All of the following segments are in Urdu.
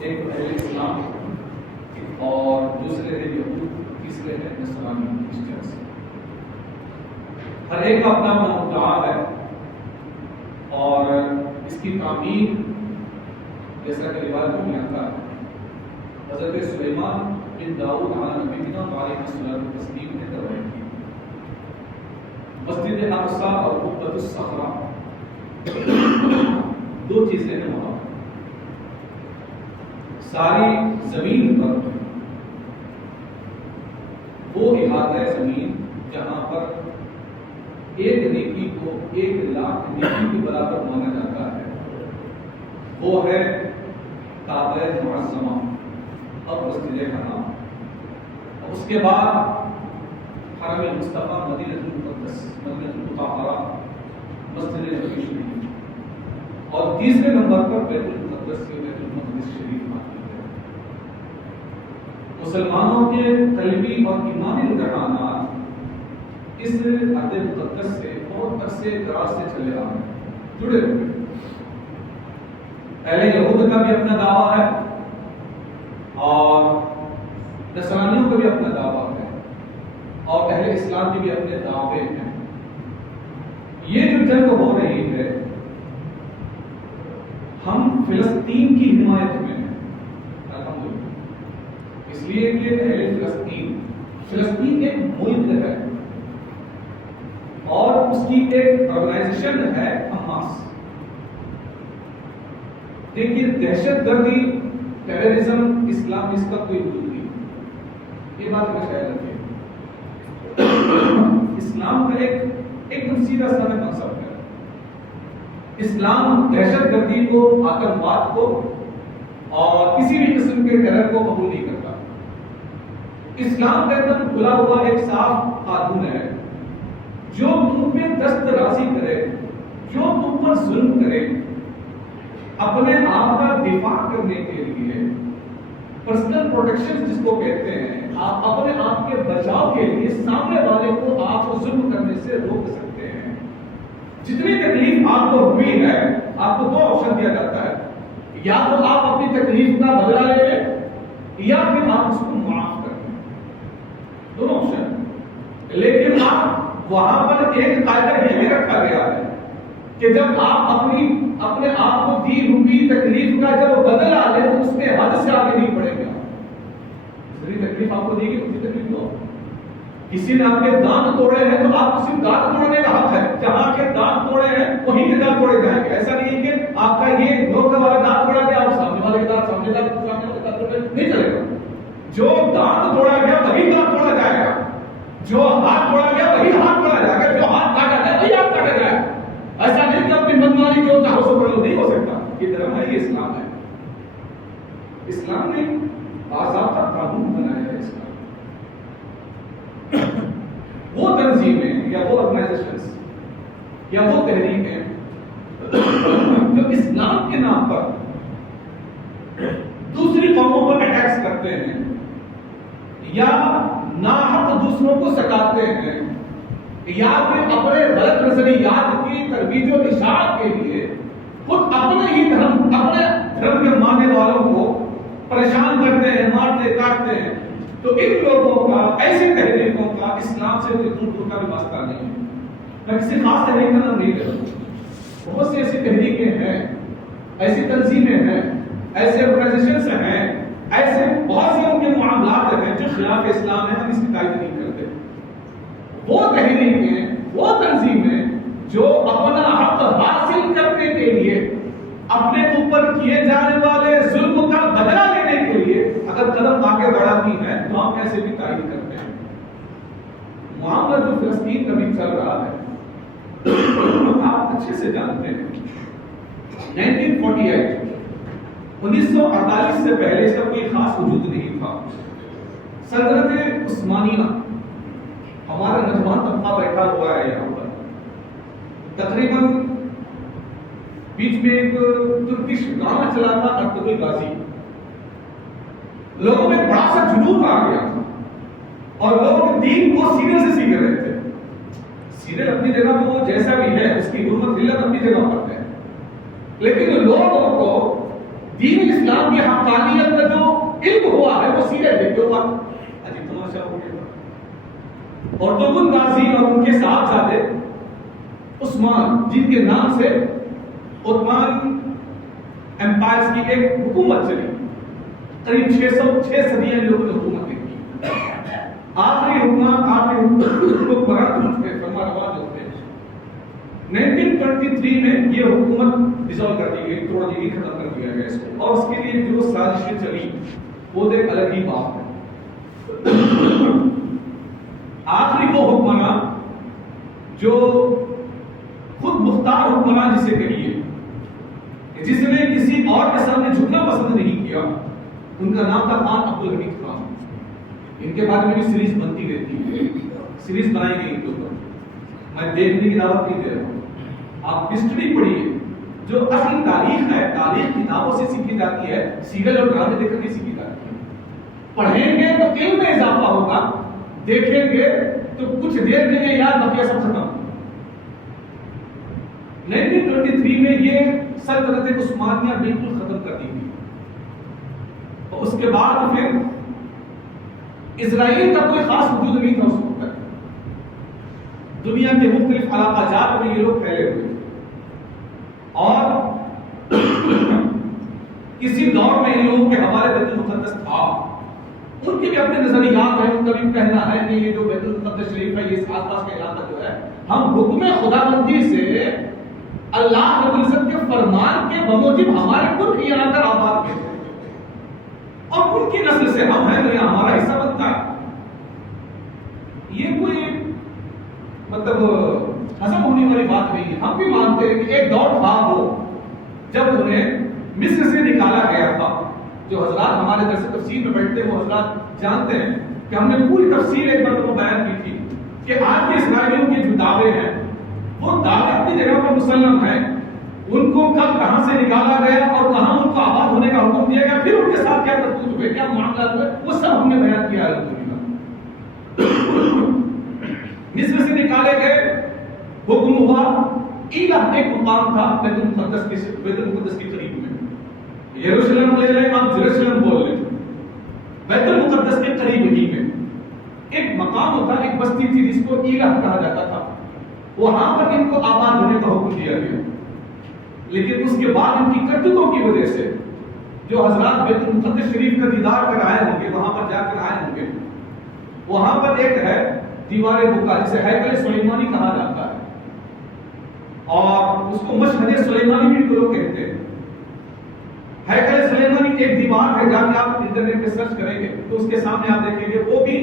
ایک اہل اسلام اور دوسرے ہیں یہود، تیسرے ہیں نصرانی کرسچنز۔ ہر ایک کا اپنا مدعا ہے اور اس کی تعمیر جیسا کہ روایتوں میں آتا ہے حضرت سلیمان بن داؤد علیہ نبینا علیہ الصلوۃ والتسلیم نے کروائی تھی۔ مسجد اقصی اور قبۃ الصخرہ دو چیزیں ہیں وہاں، ساری زمین پر وہ احاطہ زمین جہاں پر ایک نیکی کو 1,00,000 نیکی کے برابر مانا جاتا ہے، وہ ہے کعبہ معظمہ اور مسجد حرام، اور اس کے بعد حرم مصطفیٰ مدینہ المقدس، مدینہ المطہرہ، مسجد نبوی شریف، اور تیسرے نمبر پر بیت المقدس کے بیت المقدس شریف آتی ہے۔ مسلمانوں کے قلبی اور ایمانی رجحانات اس ارض مقدس سے بہت عرصے دراز سے چلے آ رہے ہیں، جڑے ہوئے۔ پہلے یہود کا بھی اپنا دعویٰ ہے اور نصرانیوں کا بھی اپنا دعویٰ ہے اور اہل اسلام کے بھی اپنے دعوے ہیں۔ یہ جو جنگ ہو رہی ہے، ہم فلسطین کی حمایت میں ہیں الحمدللہ، اس لیے کہ اہل فلسطین ایک ملک ہے اور اس کی ایک آرگنائزیشن ہے حماس۔ دیکھیے دہشت گردی، ٹیررزم اسلام اس کا کوئی وجود نہیں، یہ بات کا خیال رکھیے۔ اسلام کا ایک دم سیدھا سادہ کنسپٹ ہے، اسلام دہشت گردی کو، آتنکواد کو اور کسی بھی قسم کے ٹیرر کو قبول نہیں کرتا۔ اسلام کا ایک دم کھلا ہوا ایک صاف قانون ہے، جو تم پہ دست رازی کرے، جو تم پر ظلم کرے، اپنے آپ کا دفاع کرنے کے لیے پرسنل پروٹیکشن جس کو کہتے ہیں، آپ اپنے آپ کے بچاؤ کے لیے سامنے والے کو آپ کو ظلم کرنے سے روک سکتے ہیں۔ جتنی تکلیف آپ کو ہوئی ہے، آپ کو دو آپشن دیا جاتا ہے، یا تو آپ اپنی تکلیف کا بدلہ لے لیں یا پھر آپ اس کو معاف کر دیں، دونوں آپشن۔ لیکن آپ وہاں پر ایک قاعدہ یہ بھی رکھا گیا ہے کہ جب آپ اپنے آپ کو دی ہوئی تکلیف کا جب بدلہ لیں تو اس میں حد سے آگے نہیں بڑھے گا۔ جتنی تکلیف آپ کو دی گئی اتنی تکلیف دو۔ کسی نے آپ کے دانت توڑے ہیں تو آپ کو صرف دانت توڑنے کا حق ہے، جہاں کے دانت توڑے ہیں وہیں کے دانت توڑے جائیں گے۔ ایسا نہیں کہ آپ کا یہ نوک والا دانت توڑا گیا، آپ سامنے والے کے دانت سامنے والے نہیں چلے گا۔ جو دانت توڑا گیا وہی دانت توڑا جائے گا، جو ہاتھ توڑا گیا وہی ہاتھ توڑا جائے گا، جو ہاتھ کاٹا جائے وہی ہاتھ کاٹا جائے گا۔ ایسا نہیں کہ اپنی منمانی کیوں چاہو سو کر لو، نہیں ہو سکتا۔ یہ دھرم ہے، یہ اسلام ہے۔ اسلام نے باضابطہ قانون بنایا ہے۔ اسلام وہ تنظیمیں یا وہ آرگنائزیشنز یا وہ تحریکیں جو اسلام کے نام پر دوسری قوموں پر اٹیکس کرتے ہیں یا ناحق دوسروں کو ستاتے ہیں یا پھر اپنے غلط نظریات کی ترویج و اشاعت کے لیے خود اپنے ہی دھرم کے ماننے والوں کو پریشان کرتے ہیں، مارتے کاٹتے ہیں، تو ان لوگوں کا، ایسی تحریکوں کا اسلام سے کوئی دور کا بھی واسطہ نہیں ہے۔ میں کسی خاص تحریک کا نام نہیں دے رہا، بہت سی ایسی تحریکیں ہیں، ایسی تنظیمیں ہیں، ایسے آرگنائزیشنز ہیں، ایسے بہت سے ان کے معاملات ہیں جو خلاف اسلام ہیں، ہم اس کی تائید نہیں کرتے۔ وہ تحریکیں، وہ تنظیمیں جو اپنا حق حاصل کرنے کے لیے، اپنے اوپر کیے جانے والے ظلم کا بدلہ لینے کے لیے اگر قدم آگے بڑھاتی ہیں تو ہم ایسے بھی تائید کرتے ہیں۔ معاملہ جو فلسطین کا بھی چل رہا ہے، آپ اچھے سے جانتے ہیں 1948 سے پہلے اس کا کوئی خاص وجود نہیں تھا۔ سلطنت عثمانیہ، ہمارا نوجوان طبقہ بیٹھا ہوا ہے یہاں پر، تقریباً بیچ میں ایک ترکش ڈرامہ چلا تھا ارطغرل غازی، لوگوں میں بڑا سا جنون آ گیا تھا اور لوگ دین کو سیریل سے سیکھ رہے تھے۔ سیریل اپنی جگہ تو وہ جیسا بھی ہے، اس کی حرمت علت اپنی جگہ پر ہے، لیکن لوگوں کو دین اسلام کی حقانیت کا جو علم ہوا ہے وہ سیرے دیکھے ہوا عجیب تماشا ہو گیا. ارطغرل غازی اور ان کے صاحبزادے عثمان، جن کے نام سے عثمان امپائرز کی ایک حکومت چلی، قریب 6 صدیاں لوگوں نے حکومت کی. آخری حکمران تھے، فرما روا جو تھے. 1923 میں یہ حکومت ڈسالو کر دی گئی، توڑ دی گئی، ختم کر دیا گیا اس کو. اور اس کے لیے جو سازشیں چلی وہ ایک الگ ہی بات ہے. آخری وہ حکمران جو خود مختار حکمران جسے کہیے، جس نے کسی اور کے سامنے جھکنا پسند نہیں کیا، ان کا نام تھا خان عبدالحمید خان. ان کے بارے میں بھی سیریز بنتی رہتی ہے، سیریز بنائی گئی ان کے اوپر. میں دیکھنے کی دعوت نہیں دے رہا ہوں، آپ ہسٹری پڑھیے. جو اصل تاریخ ہے، تاریخ کتابوں سے سیکھی جاتی ہے، سیریل اور ڈرامے دیکھ کر نہیں سیکھی جاتی ہے. پڑھیں گے تو علم میں اضافہ ہوگا، دیکھیں گے تو کچھ دیر کے لیے یاد بقیہ سب ختم. 1923 میں یہ سلطنت عثمانیہ بالکل ختم کر دی گئی. اور اس کے بعد پھر اسرائیل کا کوئی خاص وجود نہیں تھا اس وقت تک. دنیا کے مختلف علاقہ جات میں یہ لوگ پھیلے ہوئے اور کسی دور میں ان لوگوں کے حوالے بیت المقدس تھا. ان کے بھی اپنے نظریات ہیں، ان کا بھی کہنا ہے کہ یہ جو بیت المقدس شریف ہے، یہ اس آس پاس کا علاقہ جو ہے، ہم حکم خداوندی سے اللہ رب العزت کے فرمان کے بموجب ہمارے ملک یہاں کر آباد کیے اور ان کی نسل سے ہم ہیں تو یہاں ہمارا حصہ بنتا ہے. یہ کوئی مطلب ہضم ہونے والی بات نہیں ہے. ہم بھی مانتے ہیں کہ ایک دور تھا وہ جب انہیں مصر سے نکالا گیا تھا. جو حضرات ہمارے درس تفسیر میں بیٹھتے ہیں وہ حضرات جانتے ہیں کہ ہم نے پوری تفسیر ایک مرتبہ بیان کی تھی کہ آج کے اسرائیلیوں کے جو دعوے ہیں وہ دعوے اپنی جگہ پر مسلم ہیں. ان کو کب کہاں سے نکالا گیا اور کہاں ان کو آباد ہونے کا حکم دیا گیا، پھر ان کے ساتھ کیا کرتوت ہوئے، کیا معاملات ہوئے، وہ سب ہم نے بیان کیا ہے. مصر سے نکالے گئے، حکم ہوا. ایلہ ایک مقام تھا بیت المقدس کے قریب میں. یروشلم لے لیں آپ، یروشلم بول لیں، بیت المقدس کے قریب ہی میں ایک مقام ہوتا، ایک بستی تھی جس کو ایلہ کہا جاتا تھا. وہاں پر ان کو آباد ہونے کا حکم دیا گیا. لیکن اس کے بعد ان کی کرتوتوں کی وجہ سے جو حضرات بیت المقدس شریف کا دیدار کر آئے ہوں گے، وہاں پر جا کر آئے ہوں گے، وہاں پر ایک ہے دیوار بکا جسے ہیکل سلیمانی کہا جاتا ہے اور اس کو مشہد سلیمانی بھی لوگ کہتے ہیں. ہیکل سلیمانی ایک دیوار ہے، جا کے آپ انٹرنیٹ پہ سرچ کریں گے تو اس کے سامنے آپ دیکھیں گے وہ بھی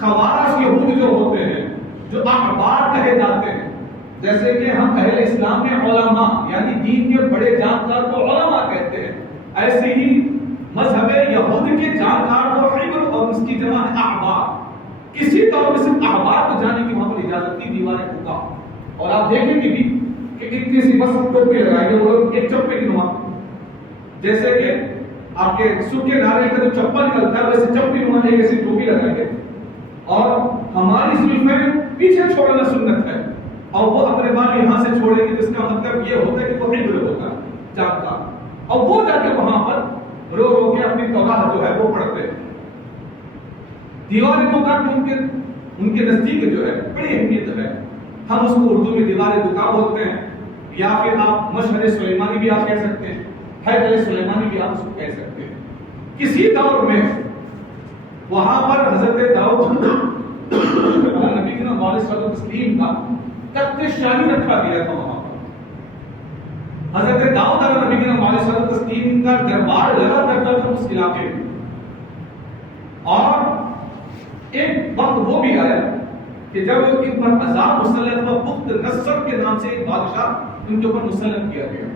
خوارج یہود جو ہوتے ہیں، جو احبار کہے جاتے ہیں. جیسے کہ ہم اہل اسلام میں علماء یعنی دین کے بڑے جانکار کو علماء کہتے ہیں، ایسے ہی مذہب یہود کے جانکار کو حبر اور اس کی جمع احبار. کسی طور میں صرف احبار کو جانے کی وہاں پر اجازت تھی دیوار بکا. اور آپ دیکھیں گے بھی کہ اتنی سی بس ٹوپی لگائیں گے وہ ایک چپے کی نما، جیسے کہ آپ کے سوکھے ناریل کا جو چپل نکلتا ہے ویسے چپی نما ایک ایسی ٹوپی لگائیں گے. اور ہماری زلفیں پیچھے چھوڑنا سنت ہے اور وہ اپنے بال یہاں سے چھوڑیں گے، جس کا مطلب یہ ہوتا ہے کہ وہ حبر ہوتا ہے جانتا. اور وہ جا کے وہاں پر رو رو کے اپنی توراہ جو ہے وہ پڑھتے ہیں. دیوار بکا ان کے نزدیک جو ہے بڑی اہمیت ہے. ہم اس کو اردو میں دیوار بکا بولتے ہیں یا پھر آپ مشہد سلیمانی بھی آپ کہہ سکتے ہیں، ہیکل سلیمانی بھی آپ اس کو کہہ سکتے ہیں. کسی دور میں وہاں پر حضرت داؤد نبی کے نام علیہ السلام کا تخت شاہی رکھا گیا تھا. وہاں پر حضرت داؤد علیہ نبی کے نام علیہ السلام کا دربار لگا کرتا تھا اس علاقے میں. اور ایک وقت وہ بھی آیا کہ جب ان پر عذاب مسلط ہوا، بخت نصر کے نام سے ایک بادشاہ ان کے اوپر مسلط کیا گیا.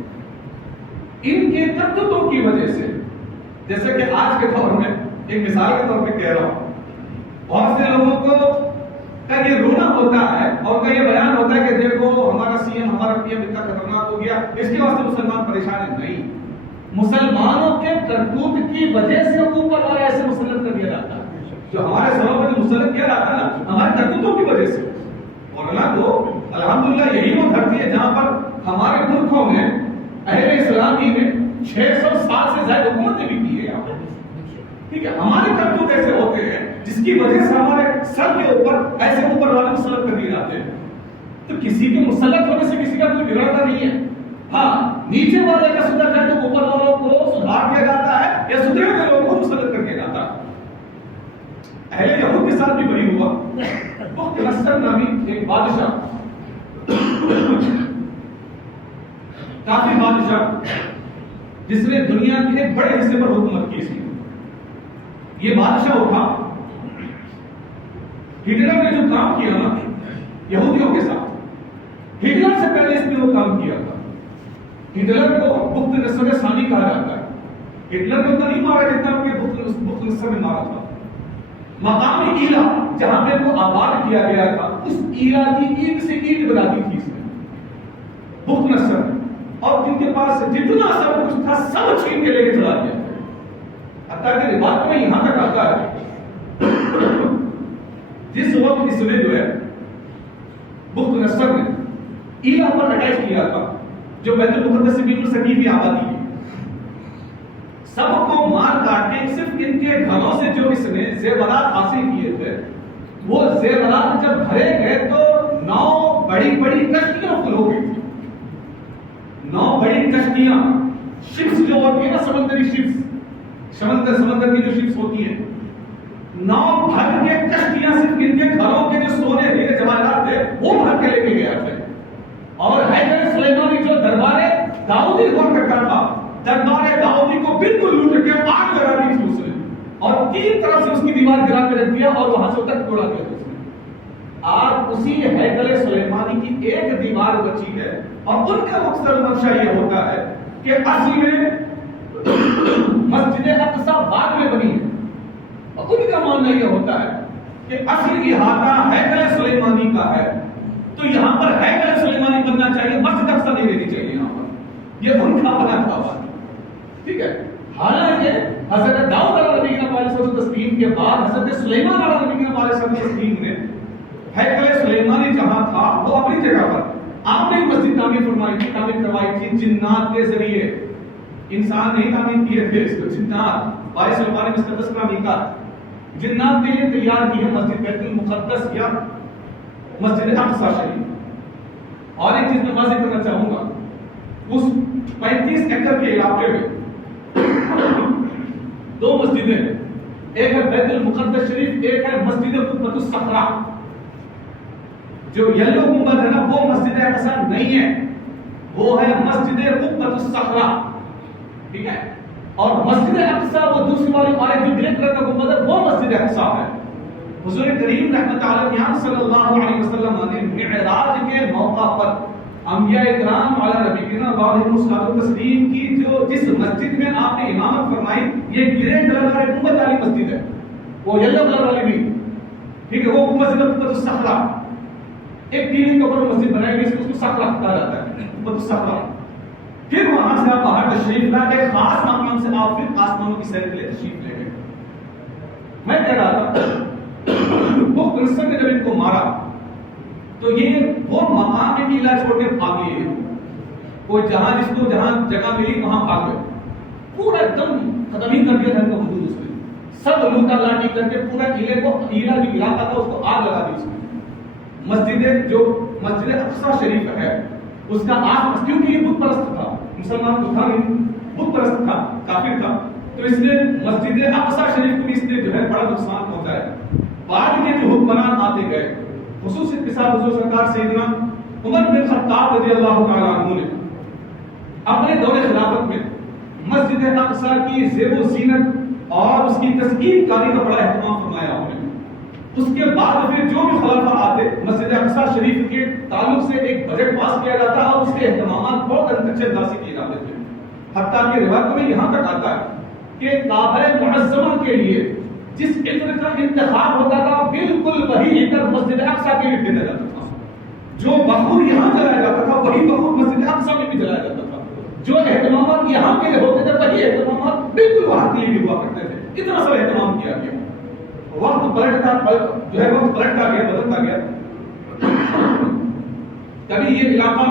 ان کے کرتوتوں کی وجہ سے، جیسے کہ آج کے دور میں ایک مثال کے طور پہ کہہ رہا ہوں، بہت سے لوگوں کو کا یہ رونا ہوتا ہے اور کا یہ بیان ہوتا ہے کہ دیکھو ہمارا سی ایم، ہمارا پی ایم اتنا خطرناک ہو گیا، اس کے واسطے مسلمان پریشان ہیں. نہیں، مسلمانوں کے کرتوت کی وجہ سے اوپر والا ایسے مسلط کر دیا جاتا ہے. جو ہمارے سبب پر جو مسلط کیا جاتا ہے نا، ہمارے کرتوتوں کی وجہ سے. اور اللہ کو الحمدللہ یہی وہ دھرتی ہے جہاں پر ہمارے ملکوں میں اہل اسلامی میں 600 سال سے زائد گا. ٹھیک ہے, ہمارے کرتوت ایسے ہوتے ہیں جس کی وجہ سے ہمارے سر کے اوپر ایسے اوپر والے مسلط کر دیے جاتے ہیں. تو کسی کے مسلط ہونے سے کسی کا کوئی بگڑتا نہیں ہے. ہاں, نیچے والے کا سدھر جائے تو اوپر والوں کو سدھار دیا جاتا ہے یا سدھرے ہوئے لوگوں کو مسلط کر دیا جاتا ہے. اہل یہود کے ساتھ بھی وہی ہوا. بخت نصر نامی ایک بادشاہ, کافی بادشاہ جس نے دنیا کے ایک بڑے حصے پر حکومت کی تھی. یہ بادشاہ اٹھا, ہٹلر نے جو کام کیا نا یہودیوں کے ساتھ, ہٹلر سے پہلے اس نے وہ کام کیا تھا. ہٹلر کو بخت نصر ثانی کہا جاتا ہے. ہٹلر نے اتنا نہیں مارا جتنا کہ بخت نصر نے مارا تھا. مقامی ایلا جہاں پہ کو آباد کیا گیا تھا, اس ایلا کی اینٹ سے اینٹ بنا دی تھی اس نے بخت نصر, اور جن کے پاس جتنا سب کچھ تھا سب چھین کے لے کے چلا دیا. حتیٰ کہ روایت میں یہاں تک آتا ہے جس وقت اس نے جو ہے بخت نصر نے ایلا پر اٹیچ کیا تھا جو بیت المقدس سے بالکل سٹی ہوئی آبادی ہے, سب کو مار کاٹ کے صرف ان کے گھروں سے جو اس نے زیورات حاصل کیے تھے وہ زیورات جب بھرے گئے تو 9 بڑی بڑی کشتیاں فل ہو گئی تھی. 9 بڑی کشتیاں, شپس جو ہوتی ہیں نا سمندری شپس, سمندر کی جو شپس ہوتی ہیں, 9 بھر کے کشتیاں صرف ان کے گھروں کے جو سونے ہیرے جواہرات تھے وہ بھر کے لے کے گیا تھے. اور حیدر سلیمانی جو دربار داؤدی ہوا کرتا تھا, دربار داؤدی کو بالکل لوٹ کے آگ لگا دی تھی اس نے, اور 3 طرف سے اس کی دیوار گرا کے رکھ دیا اور وہاں سے تک توڑا دیا اس نے. آج اسی حیدر سلیمانی کی ایک دیوار بچی ہے, اور ان کا مقصد منشا یہ ہوتا ہے کہ اصل میں مسجد اقصی بعد میں بنی ہے, اور ان کا ماننا یہ ہوتا ہے کہ اصل احاطہ حیدر سلیمانی کا ہے, تو یہاں پر حیدر سلیمانی بننا چاہیے, مسجد اقصی نہیں رہنی چاہیے یہاں پر. یہ ان کا بنا ہوا ہے. ٹھیک ہے, حالانکہ حضرت داؤد علیہ السلام تسلیم کے بعد حضرت سلیمان علیہ السلام تسلیم نے حیدر سلیمانی جہاں تھا وہ اپنی جگہ پر آپ نے مسجد تعمیر فرمائی تھی, تعمیر کروائی تھی جنات کے ذریعے. انسان نہیں تعمیر کیے تھے اس کو, جنات. بارے سلیمان نے مقدس کا میقات جنات کے لیے تیار کی ہے مسجد بیت المقدس یا مسجد اقصی شریف. اور ایک چیز میں واضح کرنا چاہوں گا, اس 35 ایکڑ کے علاقے میں 2 مسجدیں ہیں, ایک ہے بیت المقدس شریف, ایک ہے مسجد قبۃ الصخرہ. جو یلو گنبد ہے نا وہ مسجد اقصی نہیں ہے, وہ ہے مسجد قبۃ الصخرہ. ٹھیک ہے, اور مسجد اقصی وہ دوسری والی آیت جو گرے کلر کا گنبد ہے وہ مسجد اقصی ہے. حضور کریم رحمۃ اللہ علیہ صلی اللہ علیہ وسلم نے معراج کے موقع پر انبیاء اکرام علی نبینا وعلیہم الصلوۃ والتسلیم کی جو جس مسجد میں آپ نے امامت فرمائی, یہ گرے کلر والی گنبد والی مسجد ہے, وہ یلو کلر والی بھی. ٹھیک ہے, وہ مسجد قبۃ الصخرہ, ایک ٹیلے کے اوپر مسجد بنائی گئی, اس کو صخرہ کہا جاتا ہے, قبۃ الصخرہ. پھر وہاں سے آپ باہر تشریف لا کے خاص مقام سے آپ پھر آسمانوں کی سیر کے لیے تشریف لے گئے. میں کہہ رہا تھا وہ کرسچن نے جب ان کو مارا تو یہ وہ مقام کے قلعہ چھوڑ کے بھاگ گئے. کوئی جہاں جس کو جہاں جگہ ملی وہاں بھاگ گئے, پورا ایک دم ختم ہی کر دیا دھرم کا حدود. اس میں سب لوٹا لاٹی کر کے پورا قلعے کو, قلعہ جو علاقہ تھا اس کو آگ لگا دی. اس میں مسجد جو مسجد اقصی شریف ہے اس کا آس, کیونکہ یہ بت پرست تھا, مسلمان تو تھا نہیں, بت پرست تھا, کافر تھا, تو اس نے مسجد اقصی شریف کو بھی اس نے جو ہے بڑا نقصان پہنچایا. بعد کے جو حکمران آتے گئے, خصوصاً کے ساتھ حضور سرکار سیدنا عمر بن خطاب رضی اللہ تعالیٰ عنہ نے اپنے دور خلافت میں مسجد اقصی کی زیب و زینت اور اس کی تزکین کاری کا بڑا اہتمام فرمایا انہوں نے. اس کے بعد پھر جو بھی خلافہ آتے مسجد اقصی شریف کے تعلق سے ایک بجٹ پاس کیا جاتا اور اس کے اہتمامات بہت اچھے انداز سے کیے جاتے تھے. حتیٰ کہ روایت میں یہاں تک آتا ہے کہ کعبہ معظمہ کے لیے جس عطر کا انتخاب ہوتا تھا بالکل وہی عطر مسجد اقصی کے لیے بھیجا جاتا تھا. جو بخور یہاں جلایا جاتا تھا وہی بخور مسجد اقصی میں بھی جلایا جاتا تھا. جو اہتمامات یہاں کے لیے ہوتے تھے وہی اہتمامات بالکل وہاں کے لیے بھی ہوا کرتے تھے. اتنا سا اہتمام کیا گیا. وقت پلٹتا جو ہے وقت پلٹتا گیا, بدلتا گیا. کبھی یہ علاقہ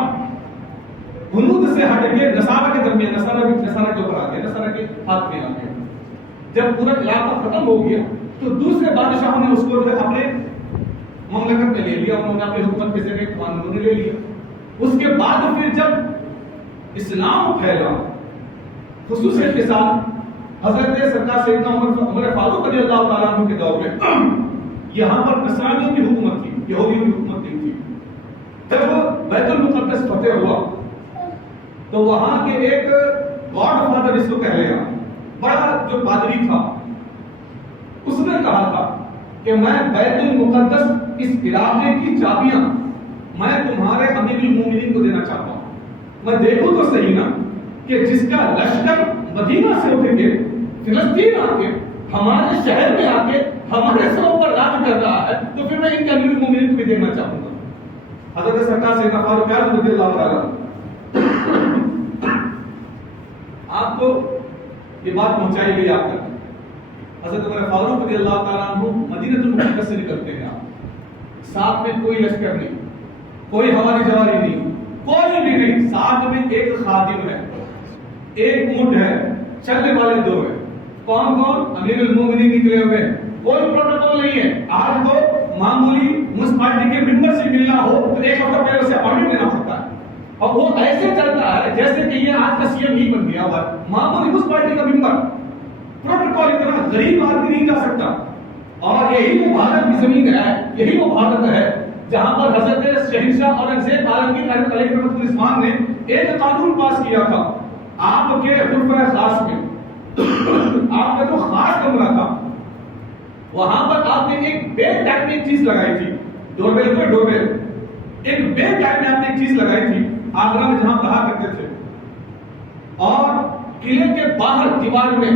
حدود سے ہٹ کے نصارہ کے درمیان, نصارہ کے اوپر آ گیا, نصارہ کے ہاتھ میں آ گیا. جب پورا علاقہ ختم ہو گیا تو دوسرے بادشاہوں نے اس کو جو ہے اپنے مملکت میں لے لیا، انہوں نے اپنی حکومت کے ذریعے انہوں نے لے لیا۔ اس کے بعد پھر جب اسلام پھیلا خصوصیت کے ساتھ حضرت سرکار سیدنا عمر فاروق رضی اللہ تعالیٰ عنہ کے دور میں یہاں پر نصرانیوں کی حکومت تھی، یہودیوں کی حکومت نہیں تھی۔ جب بیت المقدس فتح ہوا تو وہاں کے ایک گاڈ فادر اس کو کہہ لیا، بڑا جو پادری تھا، اس نے کہا تھا کہ میں بیت المقدس اس علاقے کی چابیاں میں تمہارے امیر المومنین کو دینا چاہتا ہوں۔ میں دیکھوں تو صحیح نا کہ جس کا لشکر مدینہ سے اٹھ کے فلسطین آ کے ہمارے شہر میں آ کے ہمارے سروں پر راج کر رہا ہے، تو پھر میں ان کے امیر المومنین کو بھی دینا چاہوں گا۔ حضرت سرکار سیدنا فاروق اعظم رضی اللہ تعالیٰ آپ کو یہ بات پہنچائی گئی آپ تک۔ حضرت عمر فاروق رضی اللہ تعالیٰ عنہ مدینہ المقدس سے نکلتے ہیں، آپ ساتھ میں کوئی لشکر نہیں، کوئی ہواری جواری نہیں، کوئی بھی نہیں، ساتھ میں ایک خادم ہے، ایک اونٹ ہے، چلنے والے دو ہیں۔ کون کون؟ امیر المومنین نکلے ہوئے ہیں، کوئی پروٹوکول نہیں ہے۔ آج تو معمولی اس پارٹی کے ممبر سے ملنا ہو تو ایک ہفتہ پہلے اسے اپوائنٹمنٹ لینا پڑتا ہے، اور وہ ایسے چلتا ہے جیسے کہ یہ آج کا سی ایم ہی بن گیا ہوا ہے، معمولی اس پارٹی کا ممبر۔ پروٹوکول اتنا غریب آدمی نہیں جا سکتا۔ اور یہی وہ بھارت کی زمین ہے، یہی وہ بھارت ہے جہاں پر حضرت شہنشاہ اورنگزیب عالمگیر علیہ الرحمۃ نے ایک قانون پاس کیا تھا۔ آپ کے حلفۂ خاص میں آپ کا جو خاص کمرہ تھا وہاں پر آپ نے ایک بیل ٹائپ میں ایک چیز لگائی تھی، ڈور بیل کو ڈور بیل، ایک بیل ٹائپ میں آپ نے ایک چیز لگائی تھی آگرہ میں جہاں کہا کرتے تھے، اور قلعے کے باہر دیوار میں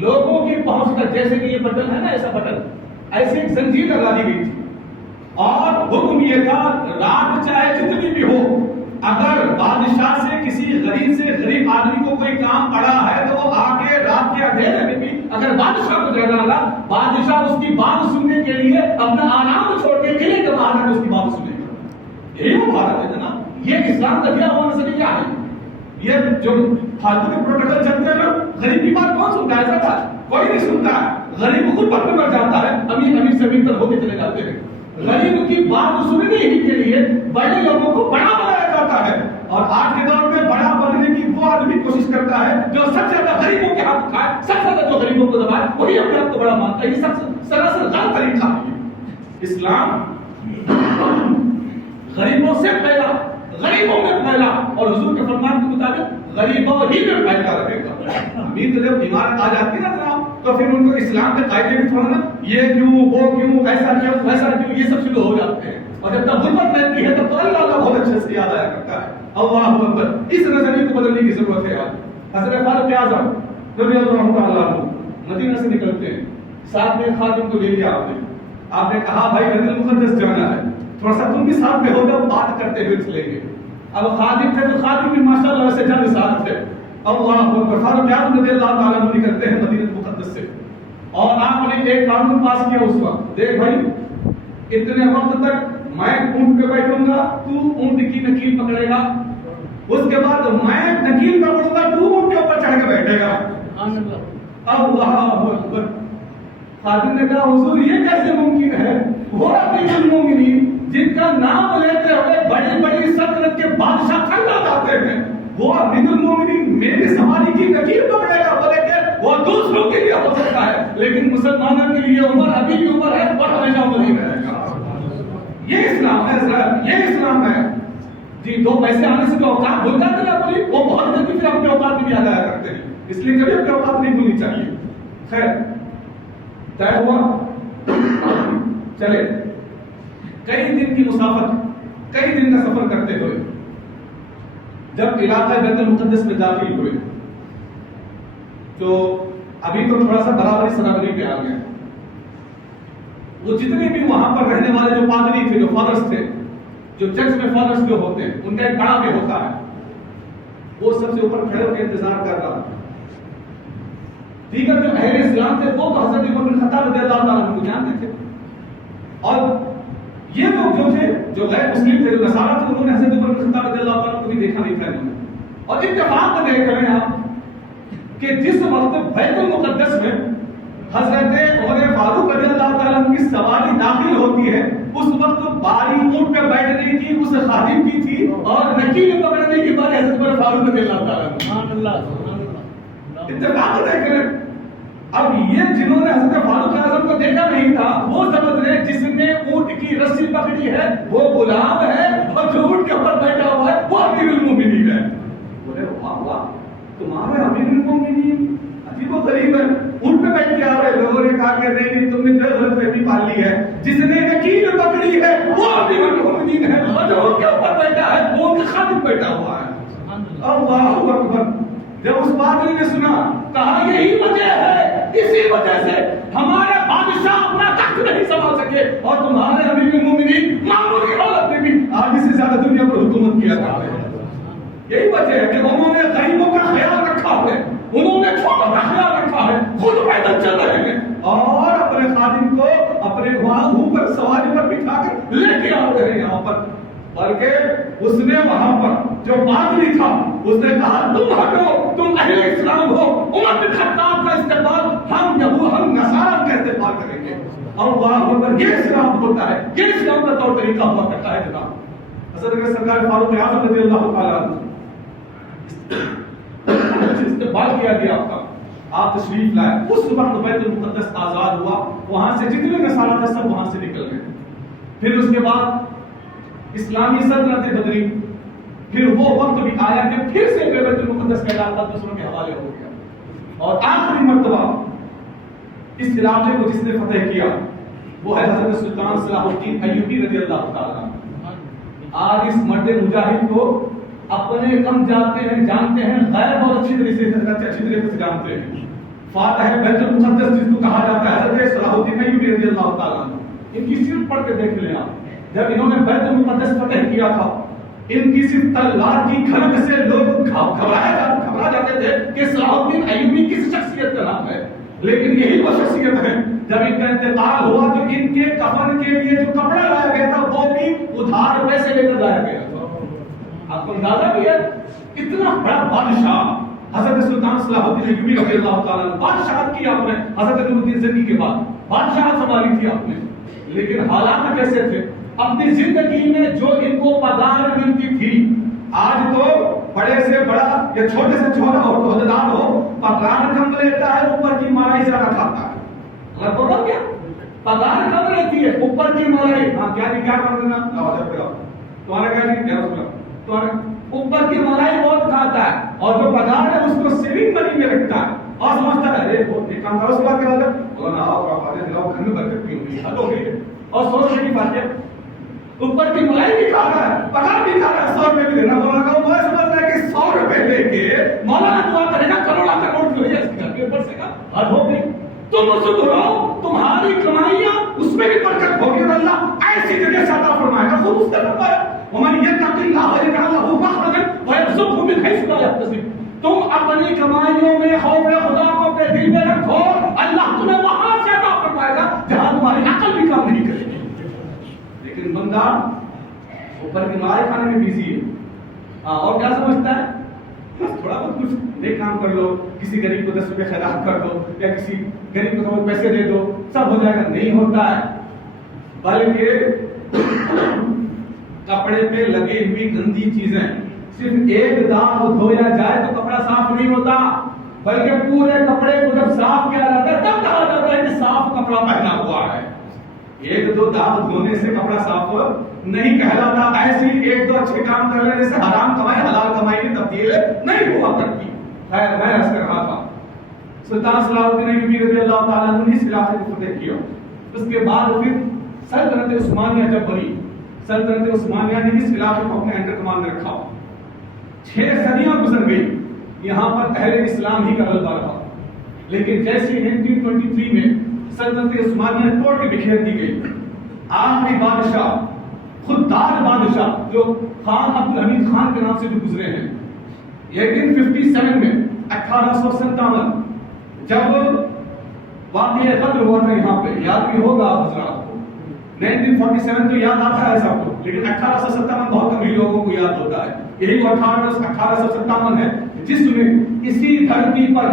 لوگوں کی پہنچ تک، جیسے کہ یہ بٹن ہے نا، ایسا بٹن، ایسے ایک زنجیر لگا دی گئی تھی، اور حکم یہ تھا رات چاہے جتنی بھی ہو، اگر بادشاہ سے کسی غریب آدمی کو کوئی کام پڑا ہے تو وہ آگے رات کے اندھیرے میں بھی اگر بادشاہ کو جگانا، بادشاہ اس کی بات سننے کے لیے اپنا آرام چھوڑ کے قلعے کے باہر آ کے اس کی بات سنے گا۔ یہی وہ بھارت ہے نا، یہ اسلام کا دیا ہوا نظریہ ہے۔ یہ جو فالتو کے پروٹوکول چلتے ہیں، غریب کی بات کون سنتا ہے؟ ایسا تھا کوئی نہیں سنتا ہے، غریب خود پر مر جاتا ہے، امیر سے امیر تر ہوتے چلے جاتے ہیں۔ غریب کی بات سننے ہی کے لیے بڑے لوگوں کو بڑا بنایا جاتا ہے، اور آج کے دور میں بڑا بننے کی وہ آدمی کوشش کرتا ہے جو سب سے زیادہ غریبوں کے ہاتھ کھائے، سب سے زیادہ جو غریبوں کو دبائے، وہی اپنے آپ کو بڑا مانتا ہے۔ یہ سب سراسر غلط طریقہ ہے۔ اسلام غریبوں سے پھیلا، غریبوں میں پھیلا، اور حضور کے فرمان کے مطابق غریبوں ہی میں پھیلتا رہے گا۔ امیر تو جب عمارت آ جاتی ہے نا جناب، تو پھر ان کو اسلام کے قاعدے بھی تھوڑا نا، یہ کیوں، وہ کیوں، ایسا کیوں، ویسا کیوں، یہ سب شروع ہو جاتے ہیں، اور جب تک غربت رہتی ہے تب تو اللہ کا بہت اچھے سے یاد آیا کرتا ہے۔ اللہ اکبر، اس نظریے کو بدلنے کی ضرورت ہے آج۔ حضرت فاروق اعظم رضی اللہ تعالیٰ عنہ مدینہ سے نکلتے ہیں، ساتھ میں خادم کو لے لیا آپ نے کہا بھائی بیت المقدس جانا ہے، تھوڑا سا تم بھی ساتھ میں ہو جاؤ، بات کرتے ہوئے چلیں گے۔ اب خادم تھے تو خادم بھی ماشاءاللہ سے جان ساتھ تھے۔ اللہ اکبر، فاروق اعظم رضی اللہ تعالیٰ عنہ نکلتے ہیں مدینہ مقدس سے، اور آپ نے ایک قانون پاس کیا اس وقت، دیکھ بھائی اتنے وقت تک میں اونٹ پہ بیٹھوں گا، تو اونٹ کی نکیل پکڑے گا، اس کے بعد میں نکیل پکڑوں گا، تو اونٹ کے اوپر چڑھ کے بیٹھے گا۔ اللہ اکبر، خادم نے کہا حضور یہ کیسے ممکن ہے؟ وہ امیر المومنین جن کا نام لیتے ہوئے بڑی بڑی سلطنت کے بادشاہ تھک جاتے ہیں، وہ امیر المومنین میری سواری کی نکیل پکڑے گا، بولے کہ وہ دوسروں کے لیے ہو سکتا ہے لیکن مسلمانوں کے لیے عمر ابھی بھی عمر ہے اور ہمیشہ عمر ہی رہے گا۔ یہ اسلام ہے سر، یہ اسلام ہے جی۔ دو پیسے آنے سے جو اوقات بھول جاتے ہیں اپنی، وہ بہت جلدی پھر اپنے اوقات بھی یاد آیا کرتے ہیں، اس لیے کبھی اپنے اوقات نہیں بھولنی چاہیے۔ خیر طے ہوا، چلے کئی دن کی مسافت، کئی دن کا سفر کرتے ہوئے جب علاقہ بیت المقدس میں داخل ہوئے تو ابھی تو تھوڑا سا برابری سرابری پہ آ گیا۔ وہ جتنے بھی وہاں پر رہنے والے جو پادری تھے، جو فادرز تھے، جو چرچ میں فادرز جو ہوتے ہیں، ان کا ایک بڑا بھی ہوتا ہے، وہ سب سے اوپر کھڑے ہو کے انتظار کر رہا تھا۔ دیگر جو اہل اسلام تھے وہ تو حضرت عمر بن خطاب رضی اللہ تعالیٰ عنہ کو جانتے تھے، اور یہ لوگ جو تھے، جو غیر مسلم تھے، جو نصارہ تھے، انہوں نے حضرت عمر بن خطاب رضی اللہ تعالیٰ عنہ کو بھی دیکھا نہیں تھا انہوں نے۔ اور اتفاق میں دیکھ رہے ہیں آپ کہ جس وقت بیت المقدس میں حضرت عمر فاروق رضی اللہ تعالیٰ عنہ کی سواری داخل ہوتی ہے، اس وقت باری اونٹ پہ بیٹھنے کی اس خادم کی تھی اور نکیل پکڑنے کی باری حضرت عمر فاروق رضی اللہ تعالیٰ عنہ. سبحان اللہ. اتفاق دیکھ رہے. اب یہ جنہوں نے حضرت فاروق اعظم کو دیکھا نہیں تھا وہ سمجھ رہے جس نے اونٹ کی رسی پکڑی ہے وہ غلام ہے اور جو اونٹ کے اوپر بیٹھا ہوا ہے وہ امیر المومنین ہے. بولے واہ واہ تمہارے امیر المومنین عجیب و غریب ہے، اونٹ پہ بیٹھ کے آ رہے. لوگوں نے کہا کہ نہیں تم نے جو غلط فہمی پال لی ہے، جس نے نکیل پکڑی ہے وہ امیر المومنین ہے اور جو اونٹ کے اوپر بیٹھا ہے وہ ان کا خادم بیٹھا ہوا ہے. اللہ اکبر. جب اس پادری نے سنا کہا یہی وجہ ہے، اسی وجہ سے ہمارے بادشاہ اپنا تخت نہیں سنبھال سکے اور تمہارے امیر المومنین معمولی حالت میں بھی آدھی سے زیادہ دنیا پر حکومت کیا تھا. یہی وجہ ہے کہ انہوں نے غریبوں کا خیال رکھا ہے، انہوں نے چھوٹوں کا خیال رکھا ہے، خود پیدل چل رہے ہیں اور اپنے خادم کو اپنے اوپر سواری پر بٹھا کر لے کے آ رہے ہیں یہاں پر. بلکہ اس نے وہاں پر جو پادری تھا اس نے کہا تم ہٹو، تم اہل اسلام ہو، عمر بن خطاب کا استقبال ہم نصارہ کا استقبال کریں گے. اور وہاں پر یہ اسلام ہوتا ہے، یہ اسلام کا طور طریقہ ہوا کرتا ہے. جناب حضرت سرکار فاروق اعظم رضی اللہ تعالیٰ عنہ استقبال کیا گیا آپ کا، آپ تشریف لائے. اس وقت بیت المقدس آزاد ہوا، وہاں سے جتنے نصارہ تھے سب وہاں سے نکل گئے. پھر اس کے بعد اسلامی سلطنت بدری، پھر وہ وقت بھی آیا کہ پھر سے بیت المقدس کا علاقہ دوسروں کے حوالے ہو گیا. اور آخری مرتبہ اس علاقے کو جس نے فتح کیا وہ ہے حضرت سلطان صلاح الدین ایوبی رضی اللہ تعالیٰ. آج اس مرد مجاہد کو اپنے کم جانتے ہیں، غیب اور اچھی طریقے سے جانتے ہیں. فاتح بیت المقدس جس کو کہا جاتا ہے حضرت صلاح الدین ایوبی رضی اللہ تعالیٰ. ان کی سیرت پڑھ کے دیکھ لیں آپ. جب انہوں نے بیت المقدس فتح کیا تھا ان کی صرف تلوار کی کھڑک سے لوگ گھبرا جاتے تھے کہ صلاح الدین ایوبی کس شخصیت کا نام ہے. لیکن یہی وہ شخصیت ہے جب ان کا انتقال ہوا تو ان کے کفن کے لیے جو کپڑا لایا گیا تھا وہ بھی ادھار پیسے لے کر لایا گیا تھا. آپ کو اندازہ بھی ہے اتنا بڑا بادشاہ حضرت سلطان صلاح الدین ایوبی رضی اللہ تعالیٰ عنہ. بادشاہت کی آپ نے حضرت نورالدین زنگی کے بعد بادشاہت سنبھالی تھی آپ نے، لیکن حالات کیسے تھے؟ اپنی زندگی میں جو ان کو پگار ملتی تھی، آج تو بڑے سے بڑا یا چھوٹے سے چھوٹا عہدیدار ہو پگار کم لیتا ہے، اوپر کی مالائی زیادہ کھاتا ہے. اگر بولو کیا پگار کم رہتی ہے اوپر کی مالائی. ہاں کیا جی کیا کر دینا تمہارا کیا جی کیا تمہارا اوپر کی مالائی بہت کھاتا ہے اور جو پگار ہے اس کو سیونگ منی میں رکھتا ہے اور سمجھتا ہے ارے بہت ایک کام کرو. اس کے بعد کیا ہوتا ہے بولا آپ کا دلاؤ گھر میں برکت بھی ہوگی، حد ہو گئی ہے. اور سوچ رہی بات ہے اوپر کی ملائی بھی کھا رہا ہے، پگار بھی کھا رہا ہے، 100 روپے بھی دینا. مولانا کا وہ سمجھ رہا ہے کہ 100 روپے لے کے مولانا دعا کرے گا کروڑا کروڑ جو ہے اس گھر کے اوپر سے کا حد ہو گئی. تم اس کو دھراؤ، تمہاری کمائیاں اس میں بھی برکت ہوگی اور اللہ ایسی جگہ سے عطا فرمائے گا. خود اس نے فرمایا ومن یتق اللہ یجعل له مخرجا ويرزقه من حيث لا يحتسب. تم اپنی کمائیوں میں خوف خدا کو اپنے دل میں رکھو، اللہ تمہیں وہاں سے عطا فرمائے گا جہاں تمہاری عقل بھی کام نہیں کرے گی. لیکن بندہ اوپر کی مارے کھانے میں بیزی ہے اور کیا سمجھتا ہے بس تھوڑا بہت کچھ نیک کام کر لو، کسی غریب کو 10 روپے خیرات کر دو یا کسی غریب کو تھوڑے پیسے دے دو سب ہو جائے گا. نہیں ہوتا ہے، بلکہ کپڑے پہ لگی ہوئی گندی چیزیں صرف ایک داغ دھویا جائے تو کپڑا صاف نہیں ہوتا، بلکہ پورے کپڑے کو جب صاف کیا جاتا ہے تب کہا جاتا ہے کہ صاف کپڑا پہنا ہوا ہے. ایک دو داغ دھونے سے کپڑا صاف نہیں کہلاتا. ایسی ایک دو اچھے کام کر لینے سے حرام کمائی حلال کمائی میں تبدیل نہیں ہوا کرتی. خیر میں عرض کر رہا تھا سلطان صلاح الدین ایوبی رضی اللہ تعالیٰ عنہ نے اس علاقے کو فتح کیا. اس کے بعد پھر سلطنت عثمانیہ جب بنی، سلطنت عثمانیہ نے اس علاقے کو اپنے انڈر کمان میں رکھا. 6 صدیاں گزر گئی، یہاں پر اہل اسلام ہی کا غلبہ رہا. لیکن جیسے 1923 میں سلطنت عثمانیہ توڑ کے بکھیر دی گئی، آخری بادشاہ خوددار بادشاہ جو خان عبدالحمید خان کے نام سے جو گزرے ہیں 1857 میں 1857 جب واقعہ قتل ہوا تھا یہاں پہ، یاد بھی ہوگا آپ حضرات کو. 1947 تو یاد آتا ہے سب کو، لیکن 1857 بہت کم ہی لوگوں کو یاد ہوتا ہے. یہی وہ 1857 ہے جس میں اسی دھرتی پر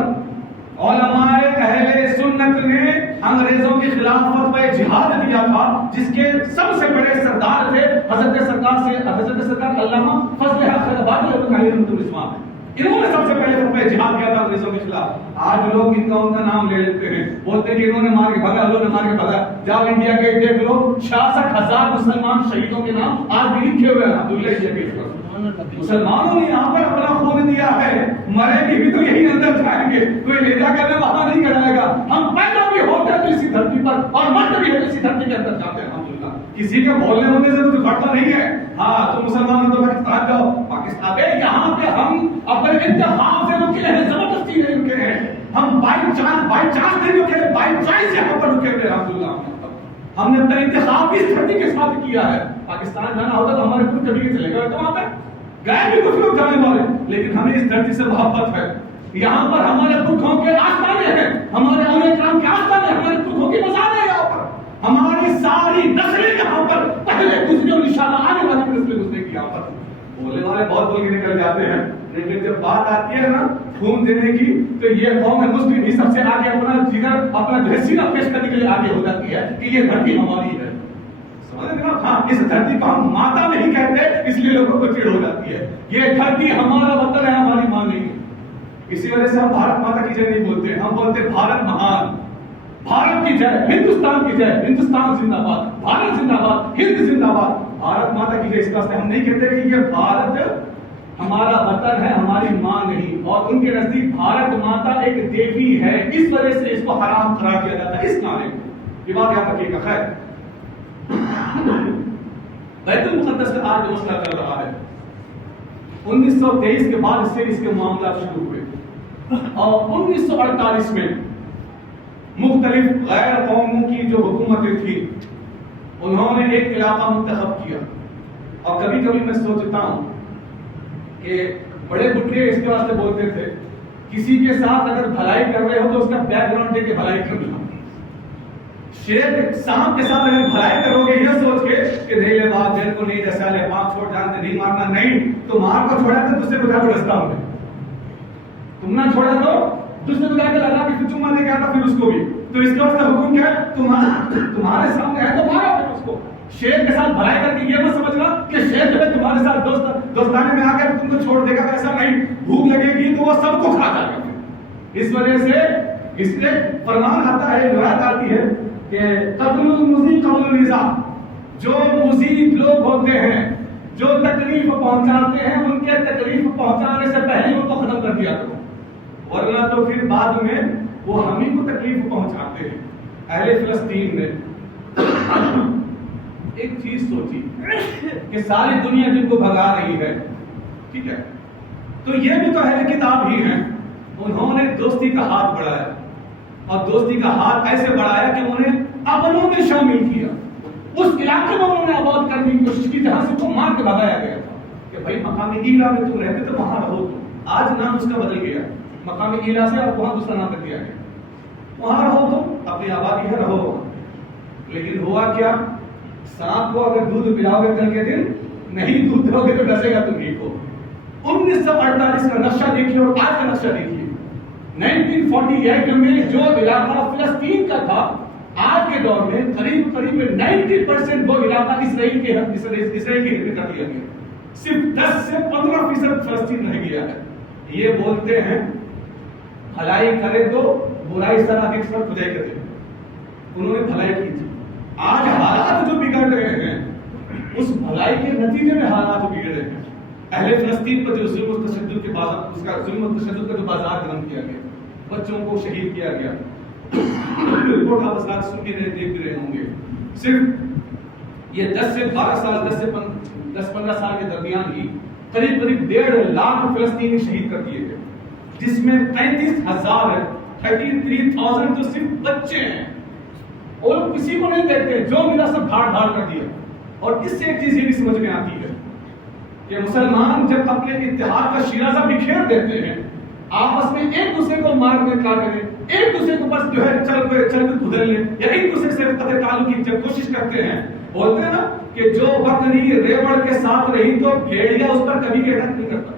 علماء اہل سنت نے انگریزوں کے خلاف فتوی جہاد دیا تھا، جس کے سب سے بڑے سردار تھے حضرت سرکار علامہ فضل حق خیرآبادی علیہ الرحمۃ۔ انہوں نے سب سے پہلے فتوی جہاد کیا تھا انگریزوں کے خلاف۔ آج لوگ ان کا نام لے لیتے ہیں، بولتے ہیں کہ انہوں نے مار کے بھگا، انہوں نے مار کے بھگا۔ جاؤ انڈیا کے دیکھ لو، 66,000 مسلمان شہیدوں کے نام آج بھی لکھے ہوئے ہیں عبداللہ۔ مسلمانوں نے یہاں پر اپنا خون دیا ہے، مرے بھی تو یہی اندر جائیں گے، کوئی لے جا کر وہاں نہیں کرائے گا۔ ہم پیدا بھی ہوتے ہیں تو اسی دھرتی پر اور مرتے بھی اسی دھرتی کے اندر جاتے ہیں الحمدللہ۔ کسی کے بولنے ہونے سے تو گھٹتا نہیں ہے۔ ہاں تو مسلمان تو پاکستان جاؤ، پاکستان یہاں پہ ہم اپنے انتخاب سے رکے ہیں، زبردستی نہیں رکے ہیں، ہم بائی چانس نہیں رکے، بائی چوائس یہاں پر رکے ہوئے الحمدللہ۔ ہم نے اپنا انتخاب اس دھرتی کے ساتھ کیا ہے۔ پاکستان جانا ہوتا تو ہمارے خود کبھی چلے گئے تو وہاں پہ گئے بھی کچھ لوگ جانے والے، لیکن ہمیں اس دھرتی سے محبت ہے۔ یہاں پر ہمارے پرکھوں کے آستانے ہیں، ہمارے اولیاء کرام کے آستانے ہیں، ہمارے پرکھوں کی مزار ہے یہاں پر، ہماری ساری نسلیں یہاں پر پہلے گزری اور انشاءاللہ آنے والی نسلیں گزرے گی یہاں پر۔ بولنے والے بہت بول کے نکل جاتے ہیں، لیکن جب بات آتی ہے نا خون دینے کی تو یہ قوم مسلم ہی سب سے آگے اپنا جگر اپنا سینہ پیش کرنے کے لیے آگے ہو جاتی ہے کہ یہ دھرتی ہماری ہے۔ ہاں اس دھرتی کو ہم ماتا نہیں کہتے، اس لیے لوگوں کو چڑ ہو جاتی ہے۔ یہ دھرتی ہمارا وطن ہے، ہماری ماں نہیں ہے۔ اسی وجہ سے ہم بھارت ماتا کی جے نہیں بولتے، ہم بولتے بھارت مہان، بھارت کی جے، ہندوستان کی جے، ہندوستان زندہ باد، بھارت زندہ باد، ہند زندہ باد، بھارت ماتا کی جے۔ اس واسطے ہم نہیں کہتے کہ یہ بھارت ہمارا وطن ہے، ہماری ماں نہیں، اور ان کے نزدیک بھارت ماتا ایک دیوی ہے، اس وجہ سے اس کو حرام قرار دیا جاتا ہے اس نعرے کو۔ یہ بات یاد رکھیے گا۔ خیر، بیت المقدس کا آج جو مسئلہ چل رہا ہے، 1923 کے بعد سے اس کے معاملات شروع ہوئے، اور 1948 میں مختلف غیر قوموں کی جو حکومتیں تھیں انہوں نے ایک علاقہ منتخب کیا، اور کبھی کبھی میں سوچتا ہوں کہ بڑے بڈھے اس کے واسطے بولتے تھے کسی کے ساتھ اگر بھلائی کر رہے ہو تو اس کا بیک گراؤنڈ دے کے بھلائی کرنا۔ شیر سانپ کے ساتھ اگر بھلائی کرو گے یہ سوچ کے کہ نہیں لے باپ دین کو نہیں ڈسا لے باپ چھوڑ جانتے نہیں مارنا، نہیں تو مار کو چھوڑا تو دوسرے بجا کو ڈستا ہوں گے، تم نہ چھوڑا تو دوسرے بجا کے لگا کہ چما دے گا پھر اس کو بھی، تو اس کا حکم کیا ہے تمہارے سامنے ہے تو مارو پھر اس کو۔ شیر کے ساتھ بھلائی کر کے یہ مت سمجھنا کہ شیر جو ہے تمہارے ساتھ دوستانے میں آ کر تم کو چھوڑ دے گا، ایسا نہیں، بھوک لگے گی تو وہ سب کو کھا جائے گا۔ اس وجہ سے اس لیے فرمان آتا ہے، روایت آتی ہے کہ قتل المذی قبل النزاع، جو مذید لوگ ہوتے ہیں جو تکلیف پہنچاتے ہیں ان کے تکلیف پہنچانے سے پہلے ان کو ختم کر دیا کرو، ورنہ تو پھر بعد میں وہ ہم ہی کو تکلیف پہنچاتے ہیں۔ اہل فلسطین نے ایک چیز سوچی کہ ساری دنیا جن کو بھگا رہی ہے، ٹھیک ہے، تو یہ بھی تو اہل کتاب ہی ہیں، انہوں نے دوستی کا ہاتھ بڑھایا، اور دوستی کا ہاتھ ایسے بڑھایا کہ انہیں اپنوں میں شامل کیا، اس علاقے میں انہوں نے آباد کرنے کی کوشش کی جہاں سے کو مار کے بھگایا گیا تھا کہ بھائی مقام ایلا میں تم رہتے تو وہاں رہو تم، آج نام اس کا بدل گیا، مقام ایلا سے اب وہاں دوسرا نام رکھ دیا گیا، وہاں رہو تم، اپنی آبادی ہے رہو۔ لیکن ہوا کیا، سانپ کو اگر دودھ پلاؤ گے کل کے دن نہیں دودھ دو گے تو ڈسے گا تمہیں کو۔ 1948 کا نقشہ دیکھیے اور آج کا نقشہ دیکھیے، 1948 میں جو علاقہ فلسطین کا تھا آج کے دور میں قریب 90% وہ علاقہ اسرائیل کے حصے کر دیا گیا، صرف 10 سے 15% فلسطین رہ گیا ہے۔ یہ بولتے ہیں بھلائی کرے تو برائی سرا ایک سر خدائی کرے، انہوں نے بھلائی کی تھی، آج حالات جو بگڑ رہے ہیں اس بھلائی کے نتیجے میں حالات بگڑ رہے ہیں۔ اہل فلسطین پر جو ظلم و تشدد کے بازار، اس کا ظلم و تشدد کا جو بازار گرم کیا گیا، بچوں کو شہید کیا گیا، رپورٹ آپ اسلام سن کے دیکھ رہے ہوں گے، صرف یہ 10 سے 12 سال 10-15 سال کے درمیان ہی قریب 1.5 لاکھ فلسطینی شہید کر دیے گئے، جس میں 33,000 تو صرف بچے ہیں، اور کسی کو نہیں دیکھتے، جو ملا سب دھاڑ کر دیا۔ اور اس سے ایک چیز یہ بھی سمجھ میں آتی ہے کہ مسلمان جب اپنے اتحاد کا شیرازہ بکھیر دیتے ہیں، آپس میں ایک دوسرے کو مارنے کا کریں، ایک دوسرے کو بس جو ہے چل کے گزر لیں، یا ایک دوسرے سے قطع تعلق کی جب کوشش کرتے ہیں، بولتے ہیں نا کہ جو بکری ریوڑ کے ساتھ رہی تو بھیڑیا اس پر کبھی اٹیک نہیں کرتا،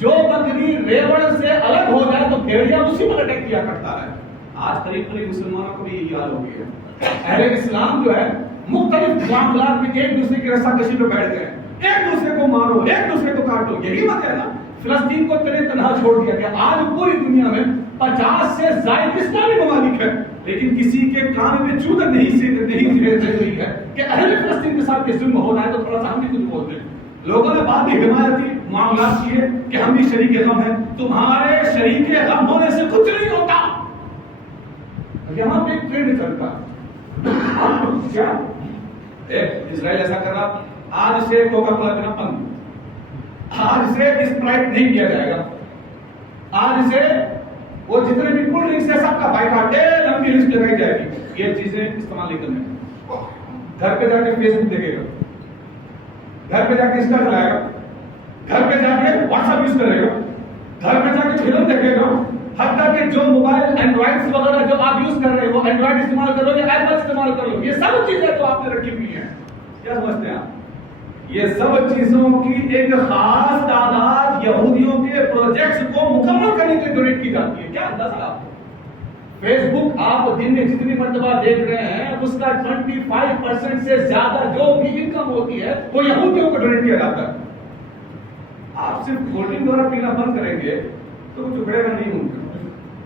جو بکری ریوڑ سے الگ ہو جائے تو بھیڑیا اسی پر اٹیک کیا کرتا ہے۔ آج قریب قریب مسلمانوں کو بھی یہی حال ہو گیا ہے. اہل اسلام جو ہے مختلف معاملات میں ایک دوسرے کی رسا کشی پہ بیٹھ گئے, ایک دوسرے کو مارو, ایک دوسرے کو کاٹو. یہی وجہ ہے نا فلسطین کو تنہا چھوڑ دیا گیا. آج پوری دنیا میں 50 سے زائد اسلامی ممالک ہیں, لیکن کسی کے کان میں چودھر نہیں رہی ہے کہ اہل فلسطین کے ساتھ ظلم ہو رہا ہے تو تھوڑا سا ہم بھی کچھ بول دیں. لوگوں نے بعد میں حمایتی معاملات کیے کہ ہم بھی شریک غم ہیں. تمہارے شریک غم ہونے سے کچھ نہیں ہوتا. یہاں پہ ایک ٹرینڈ چلتا ہے کیا اسرائیل ایسا کر رہا, آج سے کوکا کولا پینا بند, آج سے اسپرائٹ نہیں کیا جائے گا, آج سے وہ جتنے بھی کولڈ ڈرنکس ہیں سب کا بائیکاٹ لمبی لسٹ لگائی جائے گی. یہ چیزیں استعمال نہیں کرنے. گھر پہ جا کے فیس بک دیکھے گا, گھر پہ جا کے انسٹا چلائے گا, گھر پہ جا کے واٹس ایپ یوز کرے گا, گھر پہ جا کے فلم دیکھے گا. حتیٰ کہ جو موبائل اینڈرائڈ وغیرہ جو آپ یوز کر رہے ہیں وہ اینڈرائڈ استعمال کر لو یا ایپل استعمال کر لو, یہ سب چیزیں جو آپ نے رکھی ہوئی ہیں. کیا سمجھتے ہیں آپ؟ یہ سب چیزوں کی ایک خاص تعداد یہودیوں کے پروجیکٹس کو مکمل کرنے کے لیے ڈونیٹ کی جاتی ہے. کیا اندازہ آپ کو؟ فیس بک آپ دن میں جتنی مرتبہ دیکھ رہے ہیں اس کا 25% سے زیادہ جو بھی انکم ہوتی ہے وہ یہودیوں کو ڈونیٹ کیا جاتا ہے. آپ صرف کولڈ ڈرنک وغیرہ پینا بند کریں گے تو کچھ اگڑے گا نہیں ہوگا.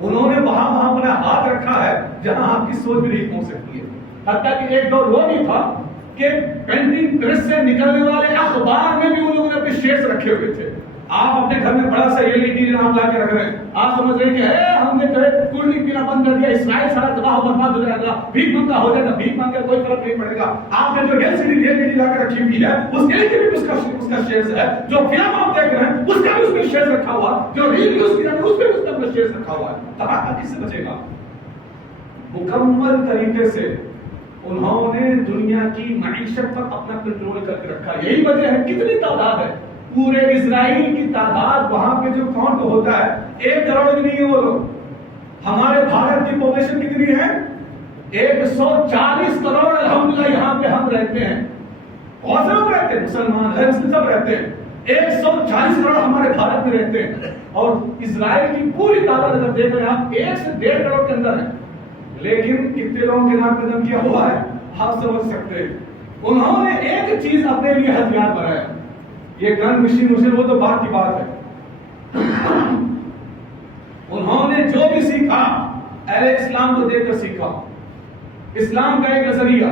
انہوں نے وہاں اپنا ہاتھ رکھا ہے جہاں آپ کی سوچ بھی نہیں پہنچ سکتی ہے. حتیٰ کہ ایک دور وہ بھی تھا کہ پینٹنگ پریس سے نکلنے والے اخبار میں بھی ان لوگوں نے اپنے شیئرز رکھے ہوئے تھے. آپ اپنے گھر میں بڑا سا LED آپ لا کے رکھ رہے ہیں, آپ سمجھ رہے ہیں کہ ہم نے جو ہے کولڈ ڈرنک پینا بند کر دیا, اسرائیل سارا تباہ و برباد ہو جائے گا, بھیک منگا ہو جائے گا, بھیک مانگے کوئی فرق نہیں پڑے گا. آپ نے جو LED لا کے رکھی ہوئی ہے اس LED بھی اس کا شیئرز ہے, جو فلم آپ دیکھ رہے ہیں اس کا بھی اس میں شیئرز رکھا ہوا, جو ریل یوز کر رہے ہیں اس میں بھی اس کا شیئرز رکھا ہوا ہے. تباہ کس سے بچے گا؟ مکمل طریقے سے انہوں نے دنیا کی معیشت پر اپنا کنٹرول کر کے رکھا. یہی وجہ ہے کتنی تعداد ہے پورے اسرائیل کی تعداد وہاں پہ جو کاؤنٹ ہوتا ہے 1 کروڑ بھی نہیں ہے وہ لوگ. ہمارے بھارت کی پاپولیشن کتنی ہے؟ 140 کروڑ الحمدللہ یہاں پہ ہم رہتے ہیں. بہت سے لوگ رہتے ہیں, مسلمان غیر مسلم سب رہتے ہیں. 140 کروڑ ہمارے بھارت میں رہتے ہیں اور اسرائیل کی پوری تعداد اگر دیکھ رہے ہیں آپ 1 سے 1.5 کروڑ کے اندر ہے. لیکن کتنے لوگوں کے نام قدم کیا ہوا ہے آپ سمجھ سکتے ہیں. انہوں نے ایک چیز اپنے لیے ہتھیار بنایا, یہ گن مشین وہ تو بات کی بات ہے. انہوں نے جو بھی سیکھا اہل اسلام کو دیکھ کر سیکھا. اسلام کا ایک نظریہ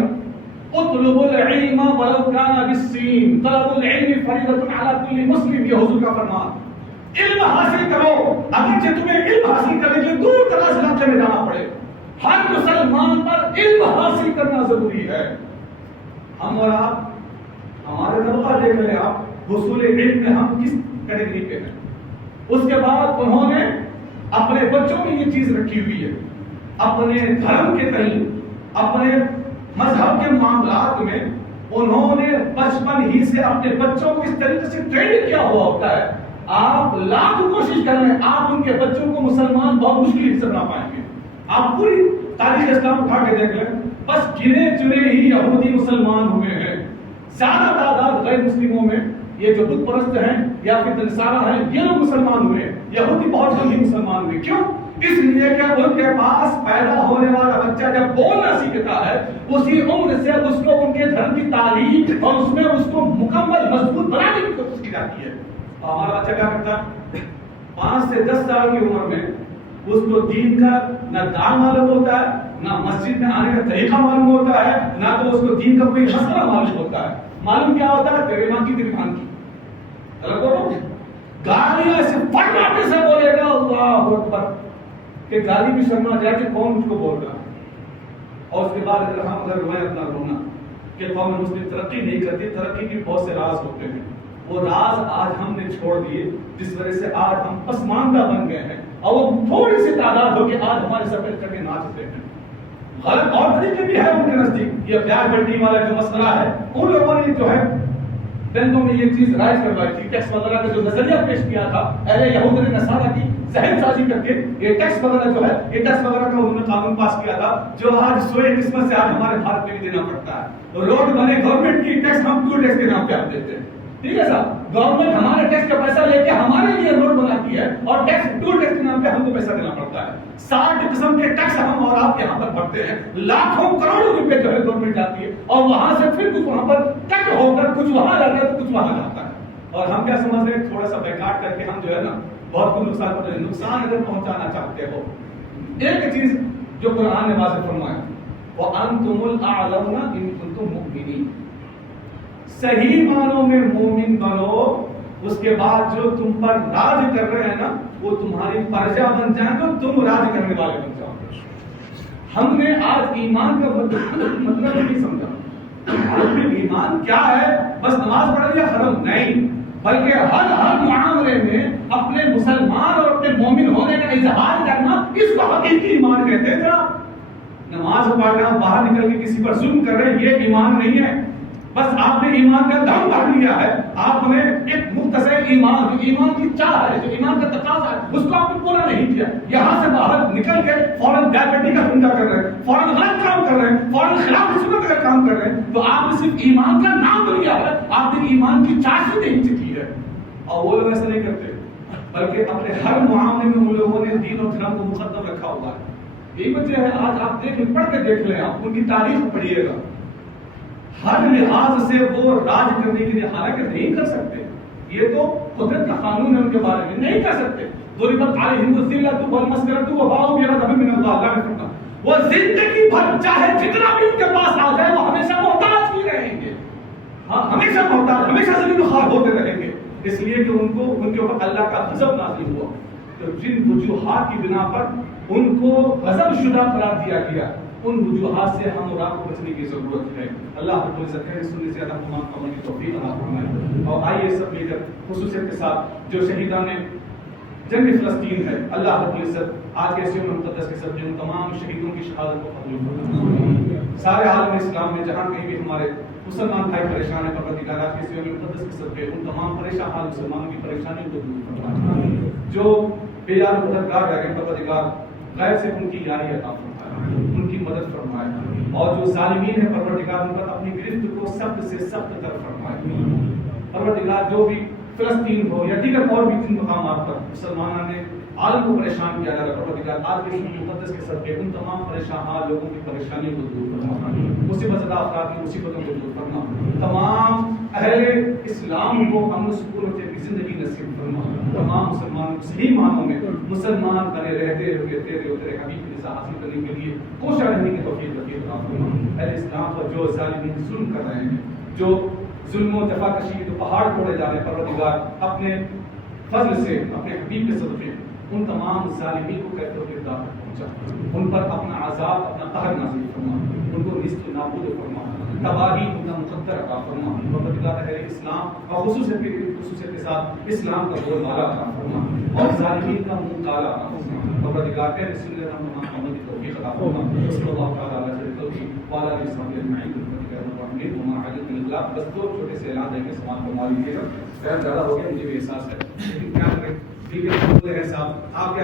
اطلب العلم ولو کان بالسین, طلب العلم فریضۃ علی کل مسلم, یہ حضور کا فرمان. علم حاصل کرو, اگرچہ تمہیں علم حاصل کرنے کے لیے دور دراز علاقے میں جانا پڑے, ہر مسلمان پر علم حاصل کرنا ضروری ہے. ہم اور آپ ہمارے طبقہ دیکھ رہے ہیں آپ حصول علم میں ہم کس کیٹیگری پہ ہیں. اس کے بعد انہوں نے اپنے بچوں میں یہ چیز رکھی ہوئی ہے, اپنے دھرم کے تئیں اپنے مذہب کے معاملات میں انہوں نے بچپن ہی سے اپنے بچوں کو اس طریقے سے ٹرین کیا ہوا ہوتا ہے. آپ لاکھ کوشش کر رہے ہیں, آپ ان کے بچوں کو مسلمان بہت مشکل سے بنا پائیں گے. آپ پوری تاریخ اسلام اٹھا کے دیکھ لیں, بس گنے چنے ہی یہودی مسلمان ہوئے ہیں. زیادہ تعداد غیر مسلموں میں یہ جو بت پرست ہیں یا پھر نصارہ ہیں یہ لوگ مسلمان ہوئے. یہودی بہت جلدی مسلمان ہوئے. کیوں؟ اس لیے کہ ان کے پاس پیدا ہونے والا بچہ جب بولنا سیکھتا ہے اسی عمر سے اس کو ان کے دھرم کی تعلیم اور اس میں اس کو مکمل مضبوط بنانے کی کوشش کی جاتی ہے. ہمارا بچہ کیا کرتا ہے 5 سے 10 سال کی عمر میں اس کو دین کا نہ دام معلوم ہوتا ہے, نہ مسجد میں آنے کا طریقہ معلوم ہوتا ہے, نہ تو اس کو دین کا کوئی مسئلہ معلوم ہوتا ہے. معلوم کیا ہوتا ہے؟ تیرے ماں کی تیری خان کی گالیاں ایسے فرماتے سے بولے گا اللہ اکبر کہ گالی بھی شرما جائے کہ کون مجھ کو بول رہا ہے. اور اس کے بعد اگر ہم روئیں اپنا رونا کہ قوم مسلم ترقی نہیں کرتی, ترقی کے بہت سے راز ہوتے ہیں. وہ راز آج ہم نے چھوڑ دیے جس وجہ سے آج ہم پسماندہ بن گئے ہیں اور وہ تھوڑی سی تعداد ہو کہ آج ہمارے سر پہ کر کے ناچتے ہیں. غلط اور طریقے بھی ہے ان کے نزدیک. یہ پیار بنٹی والا جو مسئلہ ہے ان لوگوں نے جو ہے بینکوں میں یہ چیز رائج کروائی تھی. ٹیکس وغیرہ کا جو نظریہ پیش کیا تھا اہل یہود نے نصارہ کی ذہن سازی کر کے یہ ٹیکس وغیرہ جو ہے یہ ٹیکس وغیرہ کا انہوں نے قانون پاس کیا تھا جو آج سوئے قسمت سے آج ہمارے بھارت میں بھی دینا پڑتا ہے. روڈ بنے گورنمنٹ کی ٹیکس ہم ٹول ٹیکس کے نام پہ آپ دیتے ہیں. ٹھیک ہے صاحب, گورنمنٹ ہمارے ٹیکس کا پیسہ لے کے ہمارے لیے روڈ بناتی ہے اور ٹیکس ٹول ٹیکس کے نام پہ ہم کو پیسہ دینا پڑتا ہے. 60 قسم کے ٹیکس ہم افراد یہاں پر بڑھتے ہیں, لاکھوں کروڑوں روپے جو ہے گورنمنٹ جاتی ہے, اور وہاں سے پھر کچھ وہاں پر کٹ ہو کر کچھ وہاں جاتا ہے تو کچھ وہاں جاتا ہے. اور ہم کیا سمجھ رہے ہیں, تھوڑا سا بیکاٹ کر کے ہم جو ہے نا بہت کچھ نقصان کر رہے ہیں. نقصان اگر پہنچانا چاہتے ہو, ایک چیز جو قرآن نے واضح فرمایا, وَأَنْتُمُ الْأَعْلَوْنَ إِن كُنتُم مُؤْمِنِينَ, صحیح معنوں میں مومن بنو, اس کے بعد جو تم پر راج کر رہے ہیں نا وہ تمہاری پرجا بن جائیں تو تم راج کرنے والے بن جاؤ. ہم نے آج ایمان کا مطلب نہیں سمجھا. ایمان کیا ہے, بس نماز پڑھ لیا ختم نہیں, بلکہ ہر معاملے میں اپنے مسلمان اور اپنے مومن ہونے کا اظہار کرنا, اس کو حقیقی ایمان کہتے ہیں. نماز پڑھ رہا باہر نکل کے کسی پر ظلم کر رہے ہیں, یہ ایمان نہیں ہے. بس آپ نے ایمان کا دم بھر لیا ہے, آپ نے ایک مختصر ایمان, جو ایمان کی چاہ ہے, جو ایمان کا تقاضا ہے, اس کو آپ نے پورا نہیں کیا. یہاں سے باہر نکل کے فوراً ڈائبٹی کا دھندا کر رہے ہیں, فوراً غلط کام کر رہے ہیں, فوراً خلاف سنت کا کام کر رہے ہیں, تو آپ نے صرف ایمان کا نام تو لیا ہے, آپ نے ایمان کی چاشنی نہیں چکی ہے. اور وہ لوگ ایسا نہیں کرتے, بلکہ اپنے ہر معاملے میں ان لوگوں نے دین اور دھرم کو مقدم رکھا ہوا ہے. یہی وجہ ہے, آج آپ دیکھ لیں, پڑھ کے دیکھ لیں, آپ ان کی تاریخ پڑھیے گا, ہر لحاظ سے وہ راج کرنے کے لیے, حالانکہ نہیں کر سکتے, یہ تو قدرت کا قانون ہے ان کے بارے میں, نہیں کر سکتے. ضربت علیہم الذلۃ والمسکنۃ وباءوا بغضب من اللہ, اللہ نے فرمایا وہ زندگی بھر چاہے جتنا بھی ان کے پاس آ جائے وہ ہمیشہ محتاج ہی رہیں گے. ہاں, ہمیشہ محتاج, ہمیشہ ذلیل و خوار ہوتے رہیں گے, اس لیے کہ ان کے اوپر اللہ کا غضب نازل ہوا. تو جن وجوہات کی بنا پر ان کو غضب شدہ قرار دیا گیا, ان وجوہات سے ہم اور آپ کو بچنے کی ضرورت ہے. اللہ رب العزت ہے سننے سے تمام قوم کی توفیق عطا فرمائے. اور آئیے سب مل کر خصوصیت کے ساتھ جو شہیدان جنگ فلسطین ہے, اللہ رب العزت آج کے یوم مقدس کے سب ان تمام شہیدوں کی شہادت کو قبول فرمائے. سارے عالم اسلام میں جہاں کہیں بھی ہمارے مسلمان بھائی پریشان ہیں, پروردگار آج کے یوم مقدس کے سب ان تمام پریشان حال مسلمانوں کی پریشانیوں کو دور فرمائے. جو بے یار مددگار رہ گئے, پروردگار غیب سے ان کی یاری عطا فرمائے, ان کی مدد فرمائے, اور جو ظالمین ہیں پروردگار ان پر اپنی گرفت کو سخت سے سخت تر فرمائے. پروردگار جو بھی فلسطین ہو یا دیگر اور بھی جن مقامات پر مسلمانوں نے عالم کو پریشان کیا جا رہا ہے, پروردگار آج کے مقدس کے صدقے ان تمام پریشان حال لوگوں کی پریشانیوں کو دور فرما, مصیبت زدہ افراد کی مصیبتوں کو دور فرما, تمام اہل اسلام کو امن و سکون کی زندگی نصیب فرما, تمام مسلمان صحیح معنوں میں مسلمان بنے رہتے ہوئے تیرے حبیب کی رضا حاصل کرنے کے لیے کوشاں رہنے کی توفیق عطا فرما. اہل اسلام پر جو ظالمین ظلم کر رہے ہیں, جو ظلم و جفا کشی جو پہاڑ توڑے جا رہے ہیں, پروردگار اپنے فضل سے اپنے حبیب کے صدقے ان تمام ظالمین کو کہتے ہوئے دعوت پہنچا, ان پر اپنا عذاب اپنا قہر نازل فرما, ان کو نیست و نابود فرما, تباہی ان کا مقدر عطا فرما. پروردگار اہل اسلام اور خصوصیت کے ساتھ اسلام کا بول بالا عطا فرما, اور ظالمین کا منہ کالا عطا فرما. پروردگار کے رسول اللہ محمد کی توفیق عطا فرما. صلی اللہ تعالی علیہ وسلم وعلى آله وصحبه اجمعین. وما علیکم الاطلاق. بس دو چھوٹے سے اعلان دیں گے, سماعت فرما لیجیے گا. خیر زیادہ ہو گیا, مجھے بھی احساس ہے, لیکن کیا کریں, ٹھیک ہے صاحب, آپ